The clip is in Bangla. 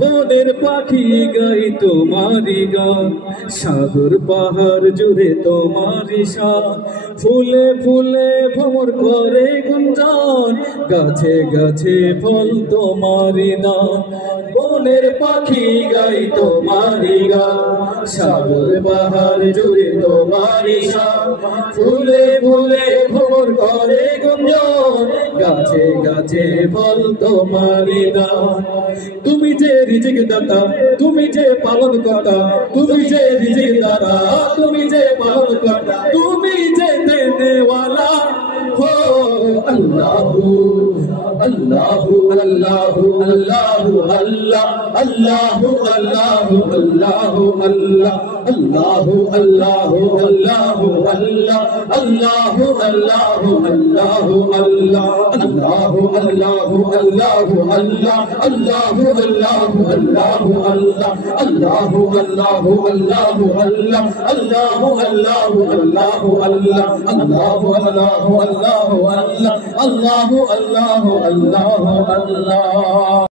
বনের পাখি গাই তোমারি গান, সাগর পাহাড় জুড়ে তোমারি শান। ফুলে ফুলে ভ্রমর করে গুঞ্জন, গাছে গাছে ফল তোমারি দান। বনের পাখি গাই তোমারি গান, সাগর পাহাড় জুড়ে তোমারি শান। ফুলে ফুলে ভ্রমর করে গুঞ্জন, গাছে গাছে ফল তোমারি দান। তুমি যে রিজিক দাতা, তুমি যে পালন কর্তা, তুমি যে রিজিক দাতা, তুমি যে পালন কর্তা, তুমি যে দেনেওয়ালা হো। আল্লাহু আল্লাহু আল্লাহু আল্লাহু আল্লাহ, আল্লাহু আল্লাহু আল্লাহু আল্লাহ, আল্লাহু আল্লাহু আল্লাহু আল্লাহ, আল্লাহু আল্লাহু আল্লাহু আল্লাহ, আল্লাহু আল্লাহু আল্লাহু আল্লাহ, আল্লাহু আল্লাহু আল্লাহু আল্লাহ, আল্লাহু আল্লাহু আল্লাহু আল্লাহ, আল্লাহু আল্লাহু আল্লাহু আল্লাহ, আল্লাহু আল্লাহু আল্লাহু আল্লাহ, আল্লাহু আল্লাহু আল্লাহু আল্লাহ।